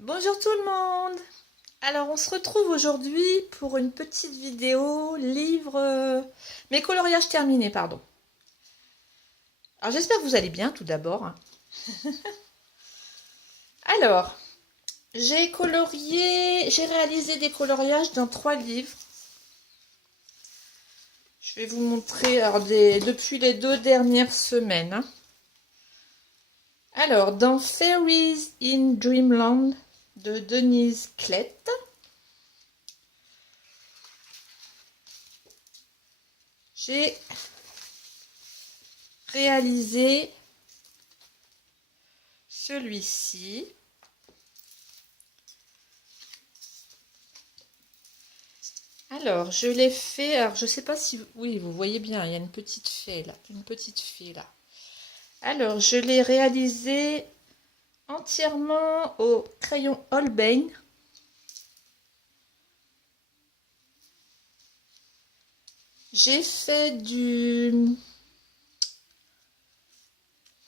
Bonjour tout le monde! Alors on se retrouve aujourd'hui pour une petite vidéo livre, mes coloriages terminés, pardon. Alors j'espère que vous allez bien tout d'abord. Alors, j'ai réalisé des coloriages dans 3 livres. Je vais vous montrer depuis les 2 dernières semaines, hein. Alors, dans Fairies in Dreamland de Denise Klett, j'ai réalisé celui-ci. Alors, je l'ai fait. Alors, je sais pas si. Oui, vous voyez bien, il y a une petite fée là. Une petite fée là. Alors, je l'ai réalisé entièrement au crayon Holbein. J'ai fait du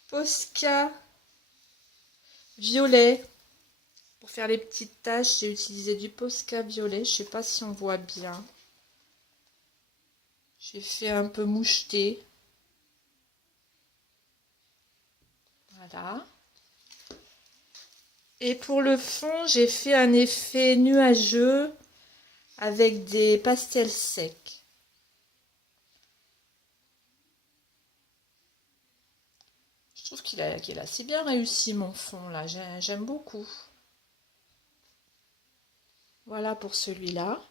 Posca violet. Pour faire les petites taches, j'ai utilisé du Posca violet. Je sais pas si on voit bien. J'ai fait un peu moucheté. Voilà. Et pour le fond, j'ai fait un effet nuageux avec des pastels secs. Je trouve qu'il a assez bien réussi mon fond là, j'aime beaucoup. Voilà pour celui-là.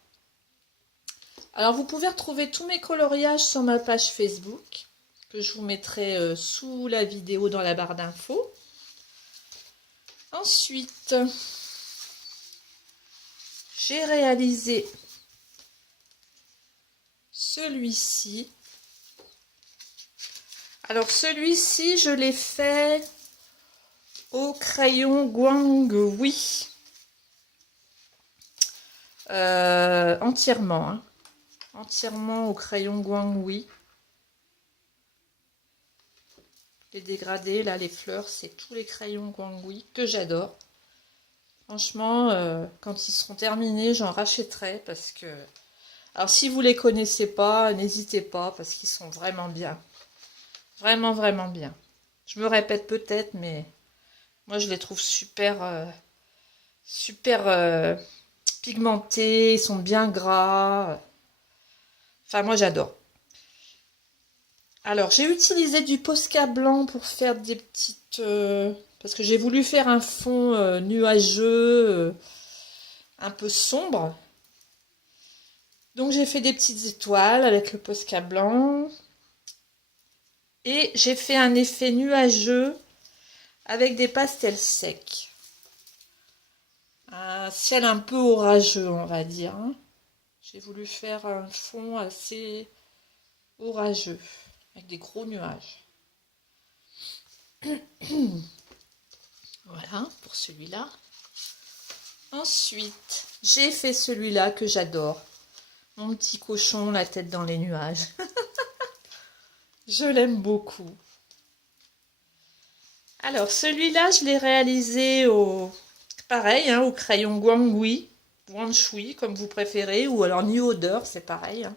Alors vous pouvez retrouver tous mes coloriages sur ma page Facebook, que je vous mettrai sous la vidéo dans la barre d'infos. Ensuite, j'ai réalisé celui-ci. Alors celui-ci, je l'ai fait au crayon Guanghui. Entièrement, hein. Entièrement au crayon Guanghui. Les dégradés, là, les fleurs, c'est tous les crayons Guanghui que j'adore. Franchement, quand ils seront terminés, j'en rachèterai parce que... Alors, si vous les connaissez pas, n'hésitez pas parce qu'ils sont vraiment bien. Vraiment, vraiment bien. Je me répète peut-être, mais moi, je les trouve super pigmentés. Ils sont bien gras. Enfin, moi, j'adore. Alors, j'ai utilisé du Posca blanc pour faire des petites... parce que j'ai voulu faire un fond nuageux, un peu sombre. Donc, j'ai fait des petites étoiles avec le Posca blanc. Et j'ai fait un effet nuageux avec des pastels secs. Un ciel un peu orageux, on va dire, hein. J'ai voulu faire un fond assez orageux, avec des gros nuages. Voilà, pour celui-là. Ensuite, j'ai fait celui-là que j'adore. Mon petit cochon, la tête dans les nuages. Je l'aime beaucoup. Alors, celui-là, je l'ai réalisé pareil, hein, au crayon Guanghui, Guanshui, comme vous préférez, ou alors New Order, c'est pareil, hein.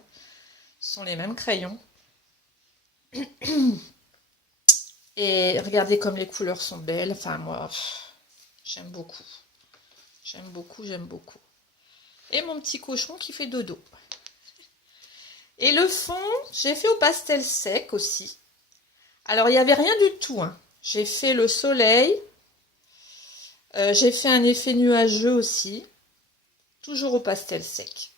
Ce sont les mêmes crayons. Et regardez comme les couleurs sont belles. Enfin, moi, j'aime beaucoup. J'aime beaucoup, j'aime beaucoup. Et mon petit cochon qui fait dodo. Et le fond, j'ai fait au pastel sec aussi. Alors, il n'y avait rien du tout, hein. J'ai fait le soleil. J'ai fait un effet nuageux aussi. Toujours au pastel sec.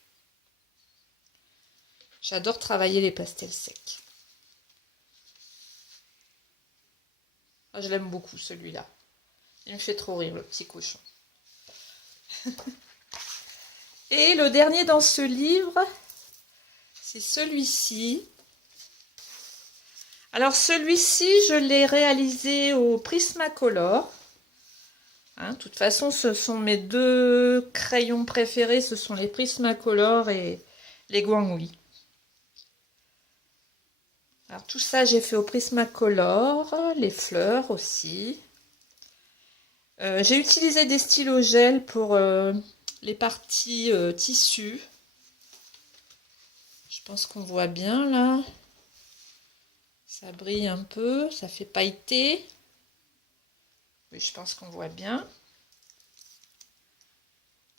J'adore travailler les pastels secs. Ah, je l'aime beaucoup celui-là. Il me fait trop rire, le petit cochon. Et le dernier dans ce livre, c'est celui-ci. Alors celui-ci, je l'ai réalisé au Prismacolor. Hein, de toute façon, ce sont mes 2 crayons préférés, ce sont les Prismacolor et les Guanghui. Alors tout ça, j'ai fait au Prismacolor, les fleurs aussi. J'ai utilisé des stylos gel pour les parties tissu. Je pense qu'on voit bien là. Ça brille un peu, ça fait pailleté. Oui, je pense qu'on voit bien.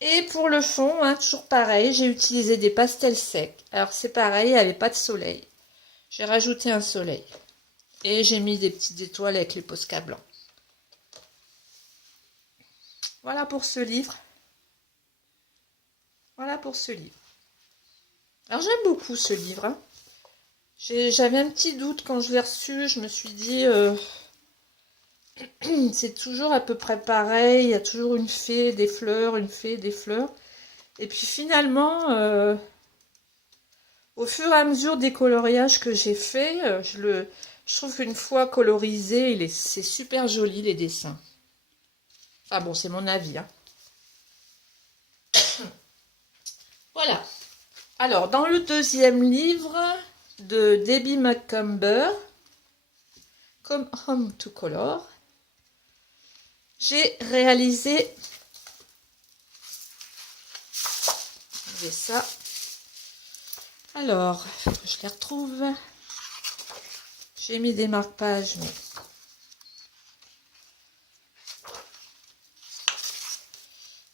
Et pour le fond, hein, toujours pareil, j'ai utilisé des pastels secs. Alors c'est pareil, il n'y avait pas de soleil. J'ai rajouté un soleil. Et j'ai mis des petites étoiles avec les Posca blancs. Voilà pour ce livre. Voilà pour ce livre. Alors j'aime beaucoup ce livre. Hein. J'avais un petit doute quand je l'ai reçu. Je me suis dit, c'est toujours à peu près pareil. Il y a toujours une fée, des fleurs, une fée, des fleurs. Et puis finalement, au fur et à mesure des coloriages que j'ai fait, je trouve qu'une fois colorisé, c'est super joli les dessins. Enfin bon, c'est mon avis. Hein. Voilà. Alors, dans le deuxième livre de Debbie Macomber, Come Home to Color, j'ai réalisé, je vais ça. Alors, je les retrouve. J'ai mis des marque-pages, mais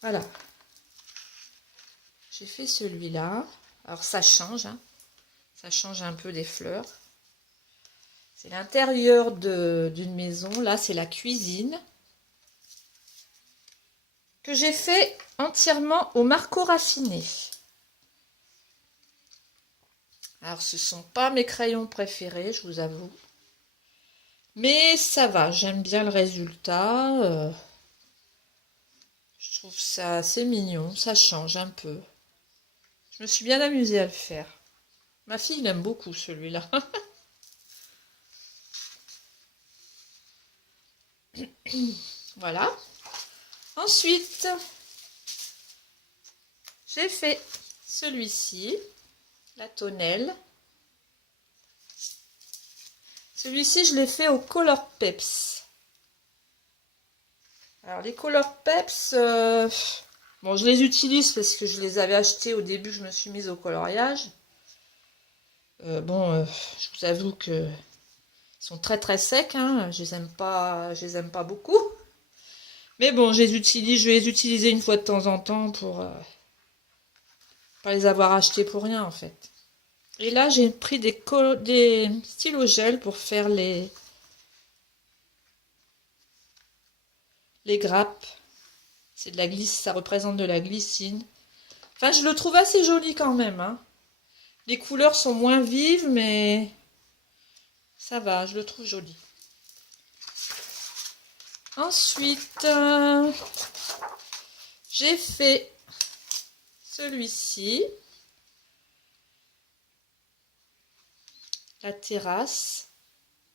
voilà. J'ai fait celui-là. Alors ça change, hein. Ça change un peu des fleurs. C'est l'intérieur d'une maison. Là, c'est la cuisine. Que j'ai fait entièrement au marco raffiné. Alors, ce ne sont pas mes crayons préférés, je vous avoue. Mais ça va, j'aime bien le résultat. Je trouve ça assez mignon, ça change un peu. Je me suis bien amusée à le faire. Ma fille l'aime beaucoup celui-là. Voilà. Ensuite, j'ai fait celui-ci, la tonnelle. Celui-ci, je l'ai fait au Color Peps. Alors, les Color Peps, bon, je les utilise parce que je les avais achetés au début que je me suis mise au coloriage. Je vous avoue que ils sont très très secs, hein. Je les aime pas beaucoup. Mais bon, je vais les utiliser une fois de temps en temps pour pas les avoir achetés pour rien en fait. Et là, j'ai pris des stylos gel pour faire les grappes. C'est de la glisse, ça représente de la glycine. Enfin, je le trouve assez joli quand même. Hein. Les couleurs sont moins vives, mais ça va, je le trouve joli. Ensuite, j'ai fait celui-ci. La terrasse.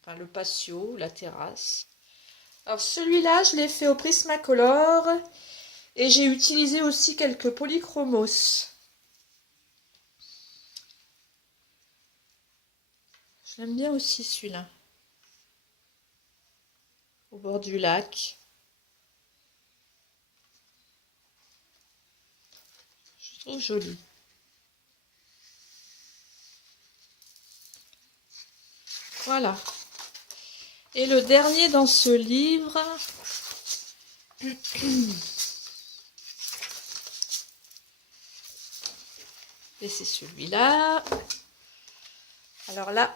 Enfin, le patio, la terrasse. Alors, celui-là, je l'ai fait au Prismacolor. Et j'ai utilisé aussi quelques polychromos. Je l'aime bien aussi celui-là. Au bord du lac. Je trouve joli. Voilà. Et le dernier dans ce livre, et c'est celui-là. Alors là,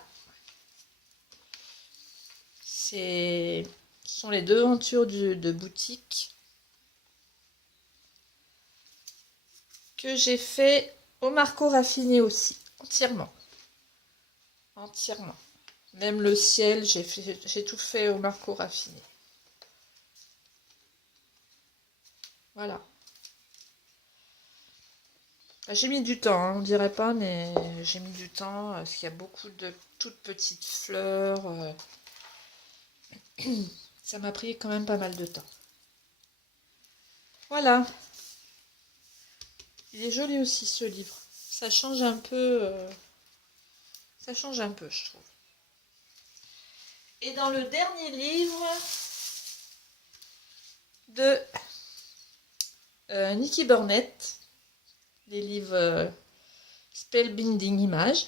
ce sont les devantures de boutique que j'ai fait au marco raffiné aussi, entièrement. Entièrement. Même le ciel, j'ai tout fait au marco raffiné. Voilà. J'ai mis du temps, hein, on dirait pas, mais j'ai mis du temps parce qu'il y a beaucoup de toutes petites fleurs. Ça m'a pris quand même pas mal de temps. Voilà. Il est joli aussi ce livre. Ça change un peu. Ça change un peu, je trouve. de Nikki Burnett, les livres Spellbinding Images.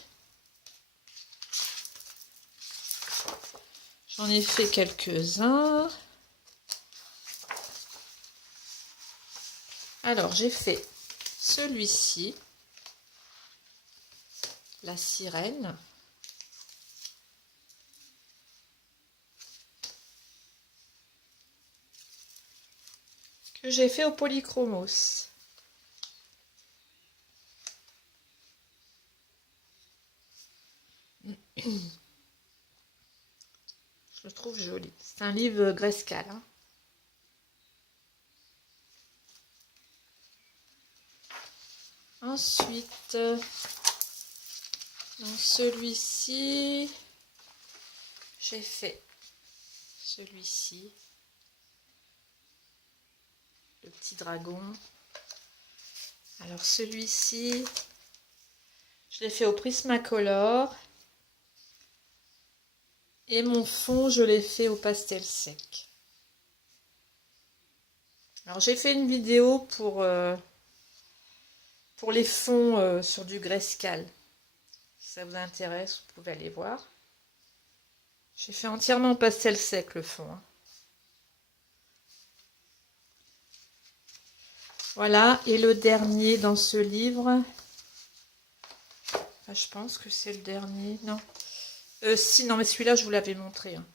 J'en ai fait quelques-uns. Alors, j'ai fait celui-ci, la sirène. Que j'ai fait au polychromos. Je le trouve joli. C'est un livre Grayscale. Hein. Ensuite, dans celui-ci, j'ai fait celui-ci, le petit dragon. Alors celui-ci, je l'ai fait au Prismacolor. Et mon fond, je l'ai fait au pastel sec. Alors j'ai fait une vidéo pour les fonds sur du Grayscale. Si ça vous intéresse, vous pouvez aller voir. J'ai fait entièrement en pastel sec le fond. Hein. Voilà, et le dernier dans ce livre. Enfin, je pense que c'est le dernier. Non. Si, non, mais celui-là, je vous l'avais montré. Hein.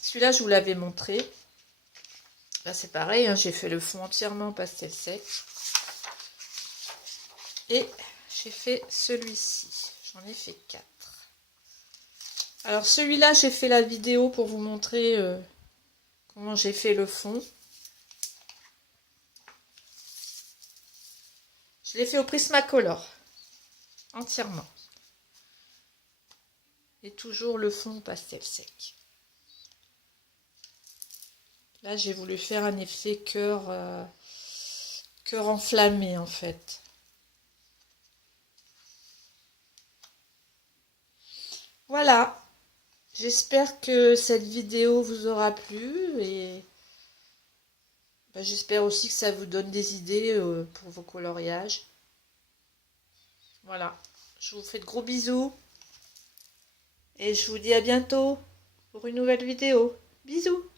Celui-là, je vous l'avais montré. Là, c'est pareil, hein, j'ai fait le fond entièrement en pastel sec. Et j'ai fait celui-ci. J'en ai fait 4. Alors, celui-là, j'ai fait la vidéo pour vous montrer comment j'ai fait le fond. Je l'ai fait au Prismacolor. Entièrement. Et toujours le fond pastel sec. Là, j'ai voulu faire un effet cœur enflammé, en fait. Voilà. J'espère que cette vidéo vous aura plu. Et j'espère aussi que ça vous donne des idées pour vos coloriages. Voilà. Je vous fais de gros bisous. Et je vous dis à bientôt pour une nouvelle vidéo. Bisous!